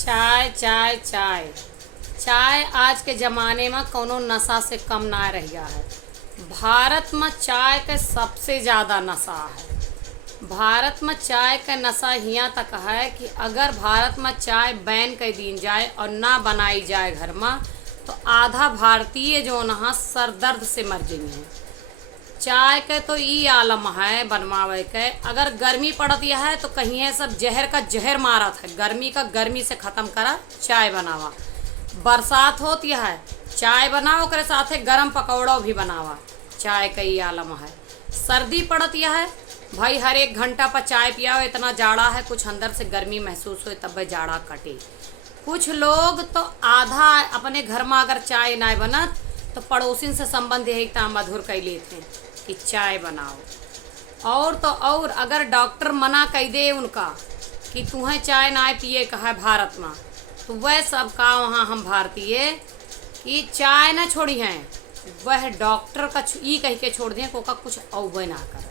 चाय चाय चाय चाय आज के ज़माने में कौनो नशा से कम ना रह गया है। भारत में चाय के सबसे ज़्यादा नशा है। भारत में चाय का नशा यहाँ तक है कि अगर भारत में चाय बैन कर दी जाए और ना बनाई जाए घर में, तो आधा भारतीय जो नहा सर दर्द से मर जाएंगे। चाय के तो ई आलम है बनवावे के। अगर गर्मी पड़ती है तो कहीं है सब जहर का जहर मारत है, गर्मी का गर्मी से ख़त्म करा चाय बनावा। बरसात होती है चाय बनाओ, करे साथे गरम पकौड़ा भी बनावा। चाय का ई आलम है। सर्दी पड़ती है भाई हर एक घंटा पर चाय पियाओ, इतना जाड़ा है कुछ अंदर से गर्मी महसूस हो तब जाड़ा कटे। कुछ लोग तो आधा अपने घर में अगर चाय ना बनत तो पड़ोसिन से संबंध यही मधुर कर लेते हैं कि चाय बनाओ। और तो और अगर डॉक्टर मना कर दे उनका कि तुम्हें चाय ना पिए का है भारत में, तो वह सब का वहाँ हम भारतीय कि चाय ना छोड़ी हैं, वह डॉक्टर का ई कह के छोड़ दें को का कुछ अवै ना कर।